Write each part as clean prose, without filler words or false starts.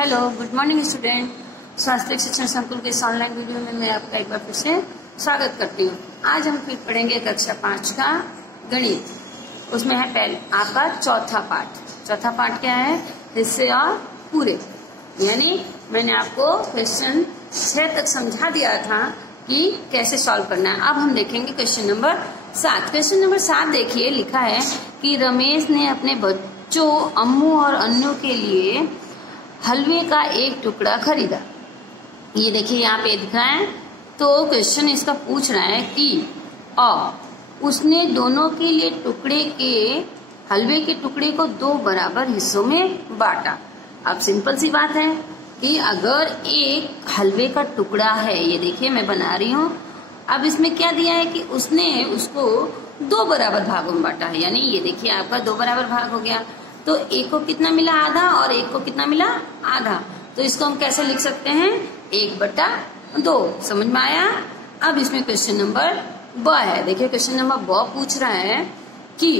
Hello, good morning student. स्वास्थ्य शिक्षण संकुल के इस ऑनलाइन वीडियो में मैं आपका एक बार फिर से स्वागत करती हूँ। आज हम फिर पढ़ेंगे कक्षा 5 का गणित। उसमें है पहले आपका चौथा पाठ। चौथा पाठ क्या है? हिस्से और पूरे। यानी मैंने आपको क्वेश्चन 6 तक समझा दिया था कि कैसे सॉल्व करना है। अब हम देखेंगे क्वेश्चन नंबर 7। क्वेश्चन नंबर 7 देखिए, लिखा है कि रमेश ने अपने बच्चों अम्मू और अन्नू के लिए हलवे का एक टुकड़ा खरीदा। ये देखिए यहाँ पे दिख रहा है। तो क्वेश्चन इसका पूछ रहा है कि उसने दोनों के लिए हलवे के टुकड़े को 2 बराबर हिस्सों में बांटा। अब सिंपल सी बात है कि अगर एक हलवे का टुकड़ा है, ये देखिए मैं बना रही हूँ। अब इसमें क्या दिया है कि उसने उसको 2 बराबर भागों में बांटा है। यानी ये देखिए आपका 2 बराबर भाग हो गया। तो एक को कितना मिला? आधा। और एक को कितना मिला? आधा। तो इसको हम कैसे लिख सकते हैं? 1/2। समझ में आया? अब इसमें क्वेश्चन नंबर ब है। देखिए क्वेश्चन नंबर ब पूछ रहा है कि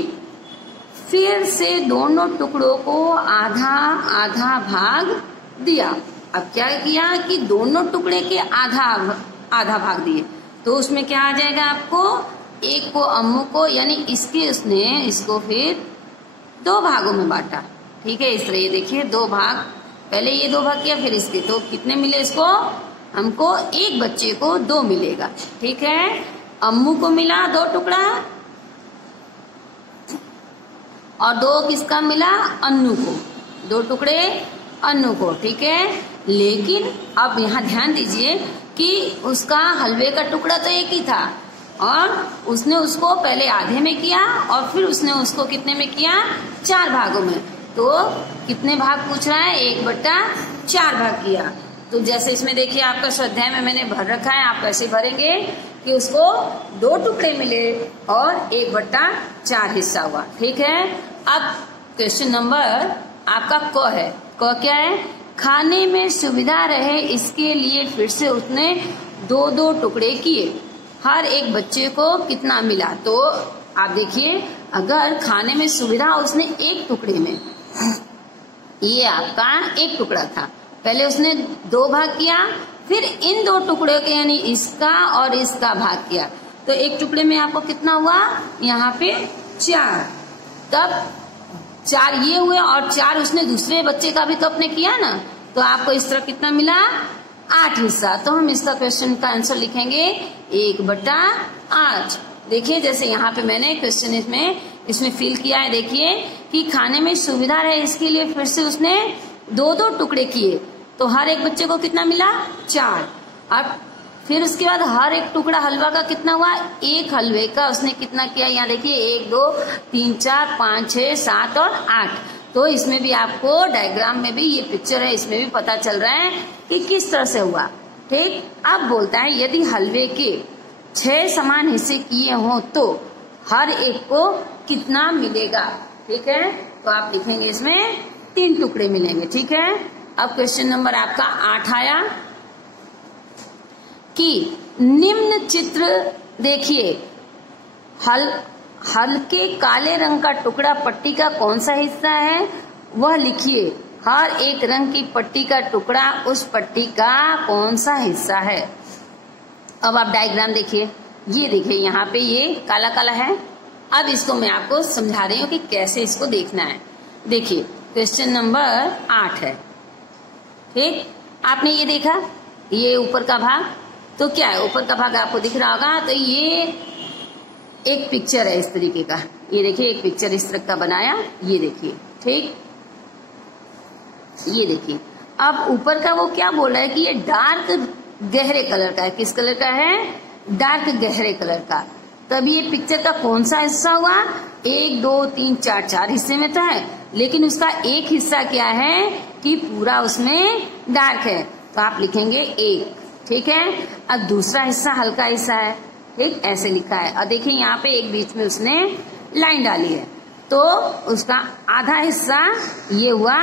फिर से दोनों टुकड़ों को आधा आधा भाग दिया। अब क्या किया कि दोनों टुकड़े के आधा आधा भाग दिए। तो उसमें क्या आ जाएगा आपको? एक को अम्मू को, यानी उसने इसको फिर 2 भागों में बांटा। ठीक है, इस तरह ये देखिए 2 भाग, पहले ये 2 भाग किया फिर इसके। तो कितने मिले इसको? हमको एक बच्चे को 2 मिलेगा। ठीक है, अम्मू को मिला 2 टुकड़ा और 2 किसका मिला? अन्नू को। 2 टुकड़े अन्नू को। ठीक है, लेकिन अब यहाँ ध्यान दीजिए कि उसका हलवे का टुकड़ा तो एक ही था और उसने उसको पहले आधे में किया और फिर उसने उसको कितने में किया? 4 भागों में। तो कितने भाग पूछ रहा है? 1/4 भाग किया। तो जैसे इसमें देखिए आपका स्वाध्याय में मैंने भर रखा है, आप कैसे भरेंगे कि उसको 2 टुकड़े मिले और 1/4 हिस्सा हुआ। ठीक है, अब क्वेश्चन नंबर आपका क है। क क्या है? खाने में सुविधा रहे इसके लिए फिर से उसने 2-2 टुकड़े किए। हर एक बच्चे को कितना मिला? तो आप देखिए, अगर खाने में सुविधा उसने एक टुकड़े में, ये आपका एक टुकड़ा था, पहले उसने 2 भाग किया, फिर इन 2 टुकड़ों के यानी इसका और इसका भाग किया। तो एक टुकड़े में आपको कितना हुआ? यहाँ पे 4। तब 4 ये हुए और 4 उसने दूसरे बच्चे का भी तो अपने किया ना। तो आपको इस तरह कितना मिला? 8 हिस्सा। तो हम इसका क्वेश्चन का आंसर लिखेंगे 1/8। देखिए जैसे यहाँ पे मैंने क्वेश्चन इसमें फिल किया है। देखिए कि खाने में सुविधा रहे इसके लिए फिर से उसने 2-2 टुकड़े किए। तो हर एक बच्चे को कितना मिला? 4। अब फिर उसके बाद हर एक टुकड़ा हलवा का कितना हुआ? एक हलवे का उसने कितना किया? यहाँ देखिए 1 2 3 4 5 6 7 और 8। तो इसमें भी आपको डायग्राम में भी ये पिक्चर है, इसमें भी पता चल रहा है कि किस तरह से हुआ। ठीक, अब बोलता है यदि हलवे के 6 समान हिस्से किए हों तो हर एक को कितना मिलेगा? ठीक है, तो आप लिखेंगे इसमें 3 टुकड़े मिलेंगे। ठीक है, अब क्वेश्चन नंबर आपका 8 आया कि निम्न चित्र देखिए, हल्के काले रंग का टुकड़ा पट्टी का कौन सा हिस्सा है वह लिखिए। हर एक रंग की पट्टी का टुकड़ा उस पट्टी का कौन सा हिस्सा है? अब आप डायग्राम देखिए, ये देखिए यहाँ पे ये काला काला है। अब इसको मैं आपको समझा रही हूँ कि कैसे इसको देखना है। देखिए क्वेश्चन नंबर 8 है। ठीक, आपने ये देखा, ये ऊपर का भाग, तो क्या है? ऊपर का भाग आपको दिख रहा होगा। तो ये एक पिक्चर है इस तरीके का। ये देखिए एक पिक्चर इस तरह का बनाया, ये देखिए। ठीक, ये देखिए। अब ऊपर का वो क्या बोल रहा है कि ये डार्क गहरे कलर का है। किस कलर का है? डार्क गहरे कलर का। तब ये पिक्चर का कौन सा हिस्सा हुआ? 1 2 3 4 4 हिस्से में तो है, लेकिन उसका एक हिस्सा क्या है कि पूरा उसमें डार्क है। तो आप लिखेंगे 1। ठीक है, अब दूसरा हिस्सा हल्का हिस्सा है। ठीक, ऐसे लिखा है। और देखिए यहाँ पे एक बीच में उसने लाइन डाली है। तो उसका आधा हिस्सा ये हुआ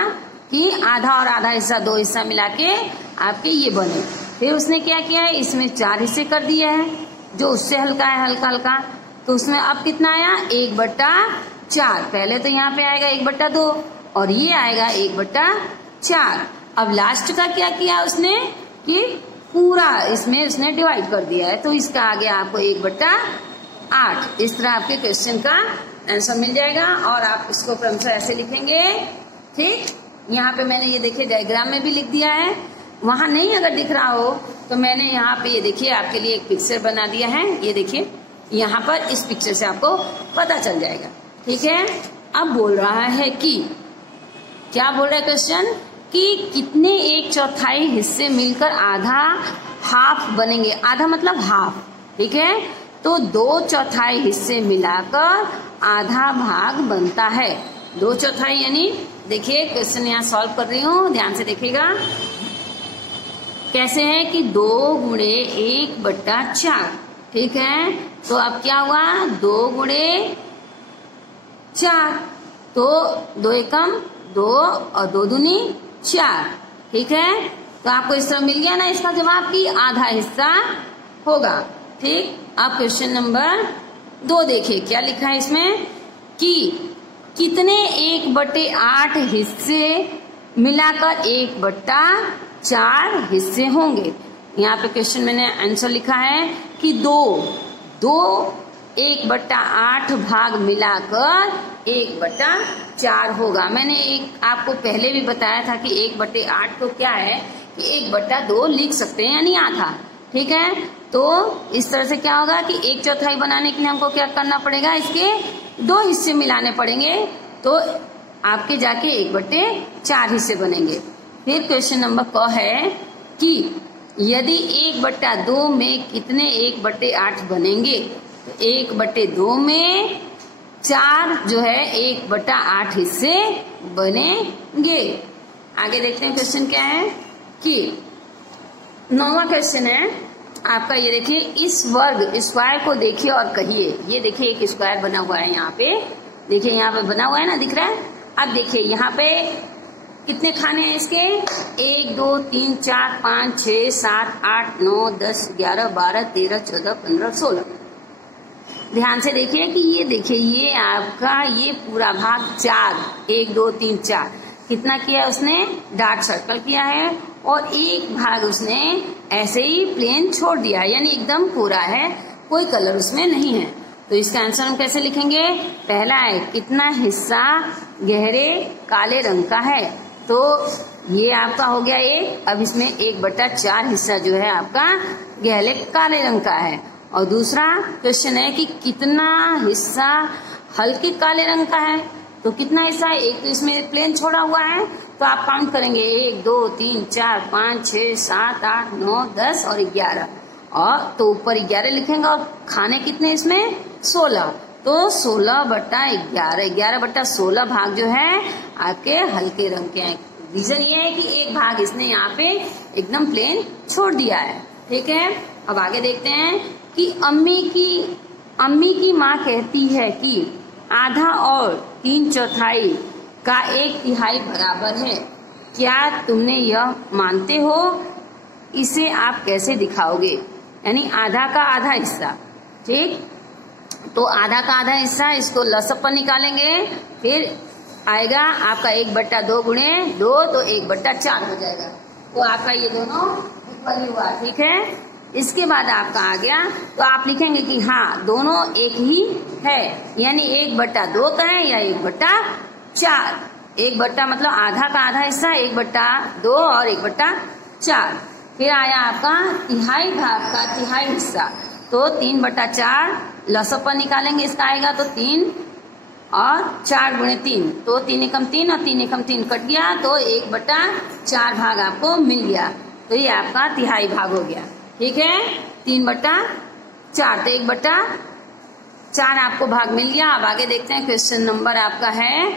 कि आधा और आधा हिस्सा 2 हिस्सा मिला के आपके ये बने। फिर उसने क्या किया है? इसमें 4 हिस्से कर दिए हैं, जो उससे हल्का है, हल्का हल्का। तो उसमें अब कितना आया? 1/4। पहले तो यहाँ पे आएगा 1/2 और ये आएगा 1/4। अब लास्ट का क्या किया उसने कि पूरा इसमें उसने डिवाइड कर दिया है, तो इसका आ गया आपको 1/8। इस तरह आपके क्वेश्चन का आंसर मिल जाएगा और आप इसको क्रमशः ऐसे लिखेंगे। ठीक, यहाँ पे मैंने ये देखिए डायग्राम में भी लिख दिया है, वहां नहीं अगर दिख रहा हो तो मैंने यहाँ पे ये देखिए आपके लिए एक पिक्चर बना दिया है। ये देखिए यहाँ पर इस पिक्चर से आपको पता चल जाएगा। ठीक है, अब बोल रहा है कि क्या बोल रहा है क्वेश्चन कि कितने 1/4 हिस्से मिलकर आधा हाफ बनेंगे। आधा मतलब हाफ। ठीक है, तो 2/4 हिस्से मिलाकर आधा भाग बनता है। 2/4 यानी देखिए क्वेश्चन यहाँ सॉल्व कर रही हूँ, ध्यान से देखिएगा कैसे है कि 2 गुणे 1/4। ठीक है, तो अब क्या हुआ 2 गुणे 4, तो 2 एकम 2 और 2 दूनी 4। ठीक है, तो आपको इस तरह मिल गया ना इसका जवाब कि आधा हिस्सा होगा। ठीक, अब क्वेश्चन नंबर 2 देखिए क्या लिखा है इसमें कि कितने 1/8 हिस्से मिलाकर 1/4 हिस्से होंगे। यहाँ पे क्वेश्चन मैंने आंसर लिखा है कि 2 1/8 भाग मिलाकर 1/4 होगा। मैंने एक आपको पहले भी बताया था कि 1/8 को क्या है कि 1/2 लिख सकते हैं यानी आधा। ठीक है, तो इस तरह से क्या होगा कि 1/4 बनाने के लिए हमको क्या करना पड़ेगा, इसके 2 हिस्से मिलाने पड़ेंगे, तो आपके जाके 1/4 हिस्से बनेंगे। फिर क्वेश्चन नंबर क है कि यदि 1/2 में कितने 1/8 बनेंगे, तो 1/2 में 4 जो है 1/8 हिस्से बनेंगे। आगे देखते हैं क्वेश्चन क्या है कि 9वां क्वेश्चन है आपका। ये देखिए इस वर्ग स्क्वायर को देखिए और कहिए। ये देखिए एक स्क्वायर बना हुआ है यहाँ पे, देखिए यहाँ पे बना हुआ है ना, दिख रहा है। अब देखिए यहाँ पे कितने खाने हैं इसके, 1 2 3 4 5 6 7 8 9 10 11 12 13 14 15 16। ध्यान से देखिए कि ये देखिए ये आपका ये पूरा भाग 4 1 2 3 4 कितना किया उसने, डार्क सर्कल किया है, और एक भाग उसने ऐसे ही प्लेन छोड़ दिया यानी एकदम पूरा है, कोई कलर उसमें नहीं है। तो इसका आंसर हम कैसे लिखेंगे, पहला है कितना हिस्सा गहरे काले रंग का है, तो ये आपका हो गया 1। अब इसमें 1/4 हिस्सा जो है आपका गहरे काले रंग का है। और दूसरा क्वेश्चन है कि कितना हिस्सा हल्के काले रंग का है, तो कितना हिस्सा है, एक तो इसमें प्लेन छोड़ा हुआ है, तो आप काउंट करेंगे 1 2 3 4 5 6 7 8 9 10 और 11, और तो ऊपर 11 लिखेंगे, और खाने कितने इसमें 16, तो 16/11 11/16 भाग जो है आपके हल्के रंग के हैं। रीजन ये है कि एक भाग इसने यहाँ पे एकदम प्लेन छोड़ दिया है। ठीक है, अब आगे देखते हैं कि अम्मी की माँ कहती है कि आधा और 3/4 का 1/3 बराबर है। क्या तुमने यह मानते हो, इसे आप कैसे दिखाओगे, यानी आधा का आधा हिस्सा। ठीक, तो आधा का आधा हिस्सा इसको लसअप पर निकालेंगे, फिर आएगा आपका 1/2 गुणे 2, तो 1/4 हो जाएगा, तो आपका ये दोनों इक्वल ही हुआ। ठीक है, इसके बाद आपका आ गया, तो आप लिखेंगे कि हाँ दोनों एक ही है, यानी 1/2 का है या 1/4। 1/, मतलब आधा का आधा हिस्सा 1/2 और 1/4। फिर आया आपका तिहाई भाग का तिहाई हिस्सा, तो 3/4 लसअप पर निकालेंगे, इसका आएगा तो 3 और 4 गुणे 3, तो 3 एकम 3 और 3 एकम 3 कट गया, तो 1/4 भाग आपको मिल गया, तो ये आपका तिहाई भाग हो गया। ठीक है, 3/4, तो 1/4 आपको भाग मिल गया। अब आगे देखते हैं क्वेश्चन नंबर आपका है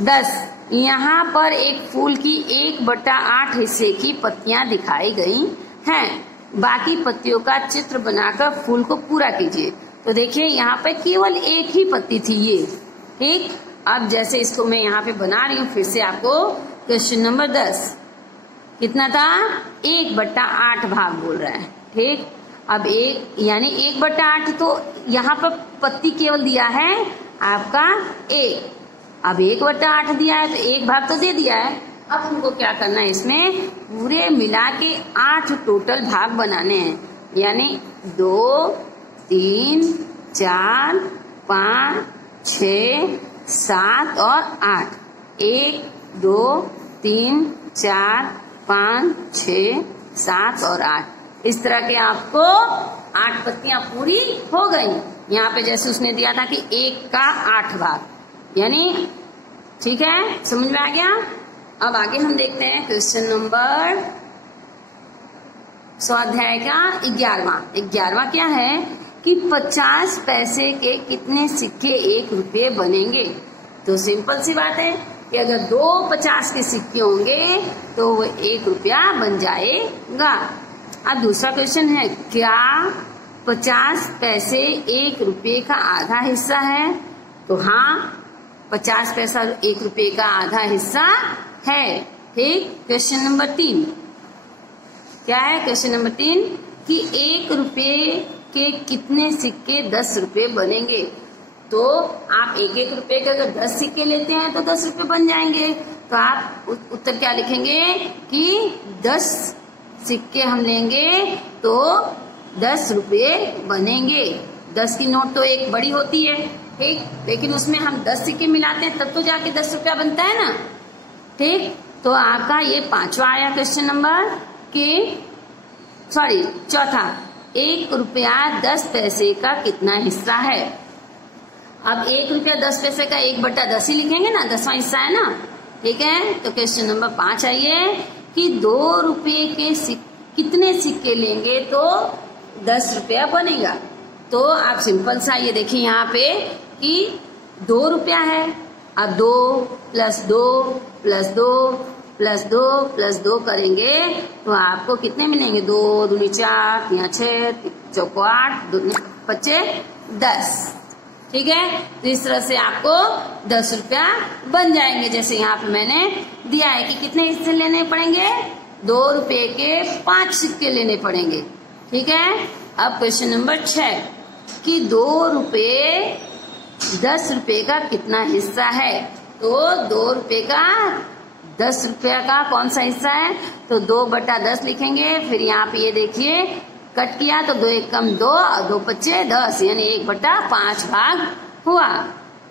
10। यहाँ पर एक फूल की 1/8 हिस्से की पत्तियां दिखाई गई हैं, बाकी पत्तियों का चित्र बनाकर फूल को पूरा कीजिए। तो देखिए यहाँ पे केवल एक ही पत्ती थी ये। ठीक, अब जैसे इसको मैं यहाँ पे बना रही हूँ, फिर से आपको क्वेश्चन नंबर 10 कितना था, 1/8 भाग बोल रहा है। ठीक, अब 1 यानी 1/8, तो यहाँ पर पत्ती केवल दिया है आपका 1, अब 1/8 दिया है तो 1 भाग तो दे दिया है, अब हमको क्या करना है, इसमें पूरे मिला के 8 टोटल भाग बनाने हैं, यानी 2, 3, 4, 5, 6, 7 और 8। 1, 2, 3, 4, 5, 6, 7 और 8। इस तरह के आपको 8 पत्तियां पूरी हो गई। यहाँ पे जैसे उसने दिया था कि 1 का 8 भाग, यानी ठीक है, समझ में आ गया। अब आगे हम देखते हैं क्वेश्चन नंबर स्वाध्याय का 11वां क्या है कि 50 पैसे के कितने सिक्के 1 रुपये बनेंगे। तो सिंपल सी बात है कि अगर 2 50 के सिक्के होंगे तो वो 1 रुपया बन जाएगा। अब दूसरा क्वेश्चन है, क्या 50 पैसे 1 रुपये का आधा हिस्सा है। तो हाँ, 50 पैसा 1 रुपये का आधा हिस्सा है। ठीक। क्वेश्चन नंबर 3 क्या है, क्वेश्चन नंबर 3 कि 1 रुपये के कितने सिक्के 10 रुपये बनेंगे। तो आप 1-1 रुपये के अगर 10 सिक्के लेते हैं तो 10 रुपये बन जाएंगे। तो आप उत्तर क्या लिखेंगे कि 10 सिक्के हम लेंगे तो 10 रुपये बनेंगे। 10 की नोट तो एक बड़ी होती है, ठीक, लेकिन उसमें हम 10 सिक्के मिलाते हैं तब तो जाके 10 रुपया बनता है ना। ठीक। तो आपका ये 5वां आया क्वेश्चन नंबर चौथा, 1 रुपया 10 पैसे का कितना हिस्सा है। अब 1 रुपया 10 पैसे का 1/10 ही लिखेंगे ना, 10वां हिस्सा है ना। ठीक है। तो क्वेश्चन नंबर 5 आइए कि 2 रुपये के कितने सिक्के लेंगे तो 10 रुपया बनेगा। तो आप सिंपल सा ये देखिए यहाँ पे कि 2 रुपया है। अब 2 + 2 + 2 + 2 + 2 करेंगे तो आपको कितने मिलेंगे, 2 दूनी 4, 3 6, 4 8, 2 5 10। ठीक है। तो इस तरह से आपको 10 रुपया बन जाएंगे। जैसे यहाँ पे मैंने दिया है कि कितने हिस्से लेने पड़ेंगे, 2 रुपये के 5 सिक्के लेने पड़ेंगे। ठीक है। अब क्वेश्चन नंबर 6 कि 2 रुपये 10 रुपये का कितना हिस्सा है। तो 2 रुपये का 10 रुपया का कौन सा हिस्सा है, तो 2/10 लिखेंगे। फिर यहाँ पे ये देखिए कट किया तो 2 1 कम 2 और 2 5 10, यानी 1/5 भाग हुआ।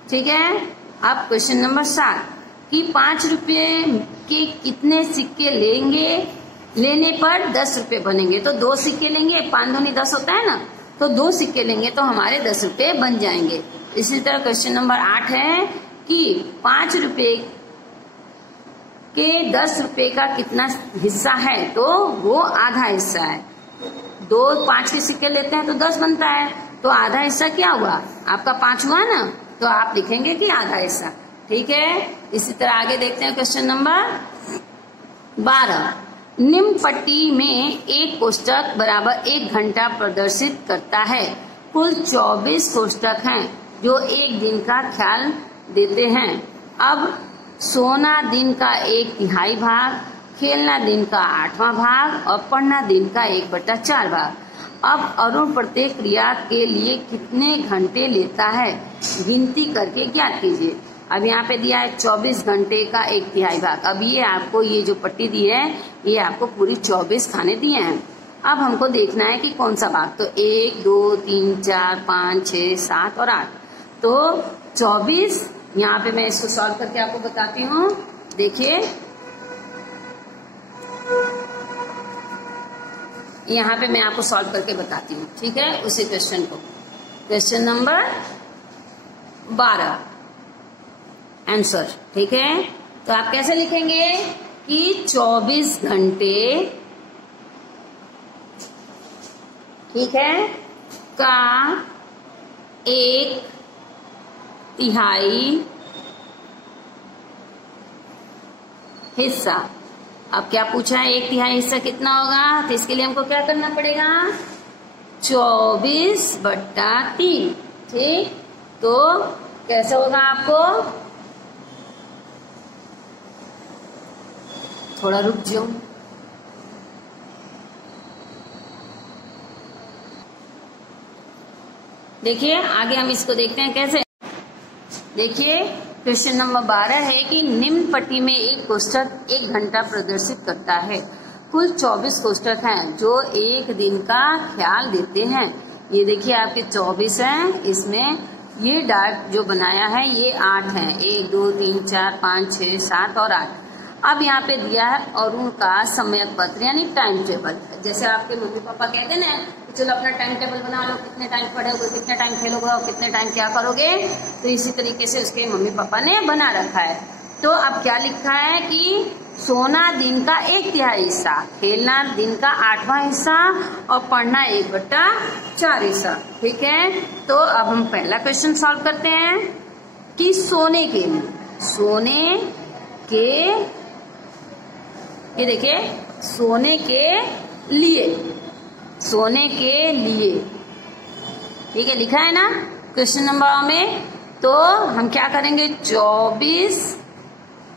ठीक है। अब क्वेश्चन नंबर 7 कि 5 रुपये के कितने सिक्के लेने पर 10 रुपये बनेंगे। तो 2 सिक्के लेंगे, 5 दूनी 10 होता है ना, तो 2 सिक्के लेंगे तो हमारे 10 रुपये बन जाएंगे। इसी तरह क्वेश्चन नंबर 8 है कि 5 रुपये के 10 रुपये का कितना हिस्सा है। तो वो आधा हिस्सा है। 2 5 के सिक्के लेते हैं तो 10 बनता है, तो आधा हिस्सा क्या हुआ, आपका 5 हुआ ना, तो आप लिखेंगे कि आधा हिस्सा। ठीक है। इसी तरह आगे देखते हैं क्वेश्चन नंबर 12। निम्न पट्टी में एक कोष्टक बराबर 1 घंटा प्रदर्शित करता है। कुल 24 कोष्टक हैं जो 1 दिन का ख्याल देते हैं। अब सोना दिन का 1/3 भाग, खेलना दिन का 8वां भाग और पढ़ना दिन का 1/4 भाग। अब अरुण प्रत्येक क्रिया के लिए कितने घंटे लेता है, गिनती करके ज्ञात कीजिए। अब यहाँ पे दिया है 24 घंटे का 1/3 भाग। अब ये आपको ये जो पट्टी दी है ये आपको पूरी 24 खाने दिए हैं। अब हमको देखना है कि कौन सा भाग, तो 1 2 3 4 5 6 7 और 8, तो 24। यहाँ पे मैं इसको सॉल्व करके आपको बताती हूँ। देखिए यहाँ पे मैं आपको सॉल्व करके बताती हूँ। ठीक है। उसी क्वेश्चन को, क्वेश्चन नंबर 12 आंसर। ठीक है। तो आप कैसे लिखेंगे कि 24 घंटे, ठीक है, का 1/3 हिस्सा। अब क्या पूछा है, 1/3 हिस्सा कितना होगा, तो इसके लिए हमको क्या करना पड़ेगा, 24/3। ठीक। तो कैसे होगा, आपको थोड़ा रुक जाओ। देखिए आगे हम इसको देखते हैं कैसे। देखिए क्वेश्चन नंबर 12 है कि निम्न पट्टी में एक कोष्ठक 1 घंटा प्रदर्शित करता है। कुल 24 कोष्ठक हैं जो एक दिन का ख्याल देते हैं। ये देखिए आपके 24 हैं, इसमें ये डार्क जो बनाया है ये 8 हैं, 1 2 3 4 5 6 7 और 8। अब यहाँ पे दिया है अरुण का सम्यक पत्र यानी टाइम टेबल। जैसे आपके मम्मी पापा कहते ना चलो अपना टाइम टेबल बना लो, कितने टाइम पढ़ोगे, कितने टाइम खेलोगे और कितने टाइम क्या करोगे, तो इसी तरीके से उसके मम्मी पापा ने बना रखा है। तो अब क्या लिखा है कि सोना दिन का 1/3 हिस्सा, खेलना दिन का 8वां हिस्सा और पढ़ना 1/4 हिस्सा। ठीक है, तो अब हम पहला क्वेश्चन सॉल्व करते हैं कि सोने के लिए, सोने के, ये देखिए सोने के लिए, सोने के लिए, ठीक है लिखा है ना क्वेश्चन नंबर में। तो हम क्या करेंगे, 24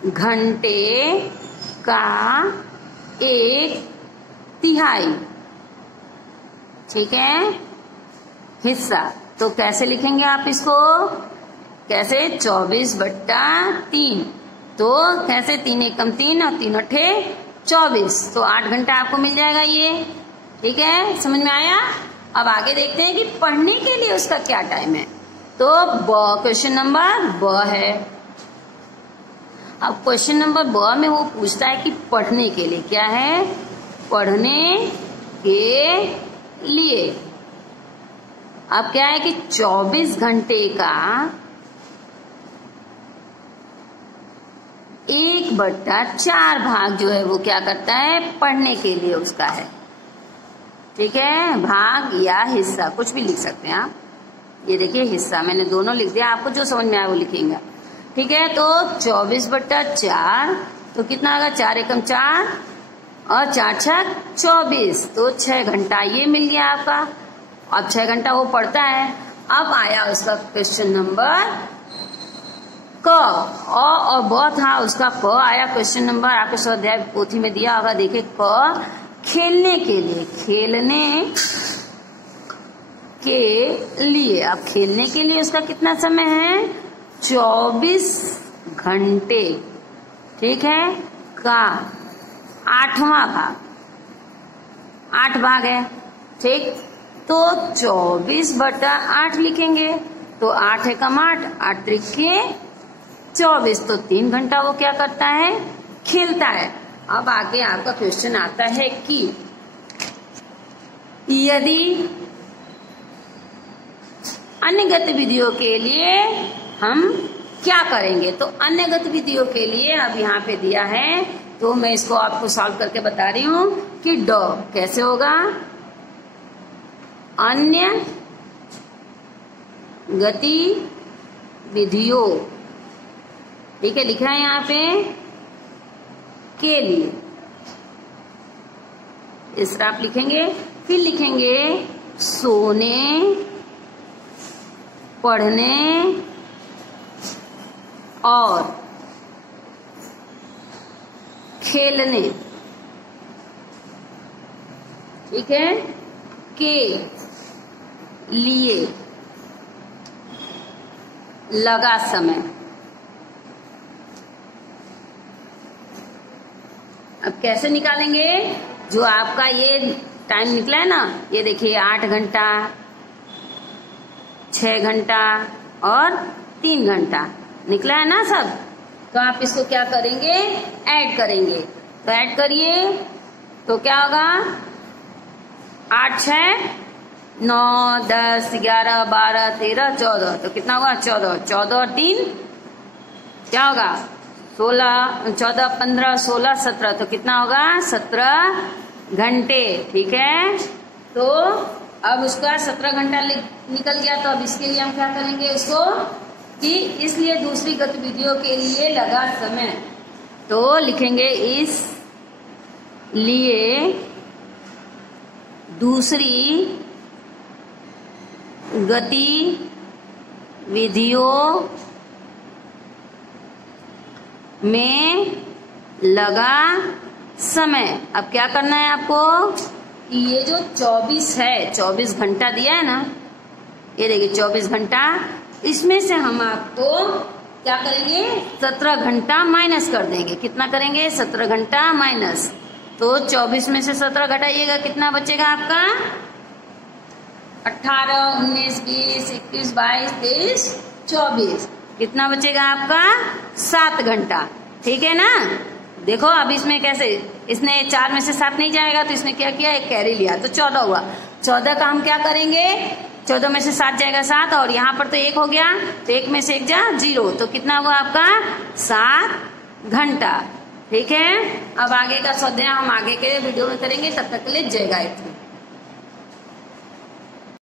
घंटे का 1/3, ठीक है, हिस्सा। तो कैसे लिखेंगे आप इसको, कैसे 24/3, तो कैसे 3 एकम 3 और 3 अठे 24, तो 8 घंटा आपको मिल जाएगा ये। ठीक है, समझ में आया। अब आगे देखते हैं कि पढ़ने के लिए उसका क्या टाइम है। तो क्वेश्चन नंबर ब है। अब क्वेश्चन नंबर ब में वो पूछता है कि पढ़ने के लिए क्या है, पढ़ने के लिए। अब क्या है कि 24 घंटे का 1/4 भाग जो है वो क्या करता है, पढ़ने के लिए उसका है। ठीक है, भाग या हिस्सा कुछ भी लिख सकते हैं आप। ये देखिए हिस्सा मैंने दोनों लिख दिया, आपको जो समझ में आया वो लिखेंगे। ठीक है, तो 24/4 तो कितना होगा, 4 एकम 4 और 4 छक 24, तो 6 घंटा ये मिल गया आपका। अब 6 घंटा वो पढ़ता है। अब आया उसका क्वेश्चन नंबर क, और ब था उसका क आया क्वेश्चन नंबर, आपके स्वाध्याय पोथी में दिया होगा, देखिए क, खेलने के लिए, खेलने के लिए। अब खेलने के लिए उसका कितना समय है, 24 घंटे, ठीक है, का 8वां भाग, 8 भाग है, ठीक, तो 24/8 लिखेंगे। तो 8 एकम 8, 8 त्रिके 24, तो 3 घंटा वो क्या करता है, खेलता है। अब आगे आपका क्वेश्चन आता है कि यदि अन्य गतिविधियों के लिए हम क्या करेंगे। तो अन्य गतिविधियों के लिए अब यहाँ पे दिया है, तो मैं इसको आपको सॉल्व करके बता रही हूँ कि ड कैसे होगा, अन्य गतिविधियों, ठीक है, लिखा है यहाँ पे के लिए, इस तरह आप लिखेंगे। फिर लिखेंगे सोने, पढ़ने और खेलने, ठीक है, के लिए लगा समय। अब कैसे निकालेंगे, जो आपका ये टाइम निकला है ना, ये देखिए 8 घंटा, 6 घंटा और 3 घंटा निकला है ना सब। तो आप इसको क्या करेंगे, ऐड करेंगे। तो ऐड करिए तो क्या होगा, 8 6 9 10 11 12 13 14, तो कितना होगा 14, 14 और 3 क्या होगा 16, 14 15 16 17, तो कितना होगा 17 घंटे। ठीक है, तो अब उसका 17 घंटा निकल गया। तो अब इसके लिए हम क्या करेंगे उसको, कि इसलिए दूसरी गतिविधियों के लिए लगा समय, तो लिखेंगे इस लिए दूसरी गतिविधियों में लगा समय। अब क्या करना है आपको, कि ये जो 24 है, 24 घंटा दिया है ना, ये देखिए 24 घंटा, इसमें से हम आपको क्या करेंगे 17 घंटा माइनस कर देंगे। कितना करेंगे 17 घंटा माइनस, तो 24 में से 17 घटाइएगा, कितना बचेगा आपका 18, 19, 20, 21, 22, 23, 24, कितना बचेगा आपका 7 घंटा। ठीक है ना। देखो अब इसमें कैसे, इसने 4 में से 7 नहीं जाएगा तो इसने क्या किया, एक कैरी लिया तो 14 हुआ। 14 का हम क्या करेंगे, 14 में से 7 जाएगा 7, और यहाँ पर तो 1 हो गया, तो 1 में से 1 जा 0, तो कितना हुआ आपका 7 घंटा। ठीक है। अब आगे का स्वाध्याय हम आगे के वीडियो में करेंगे, तब तक के लिए जय गायत्री।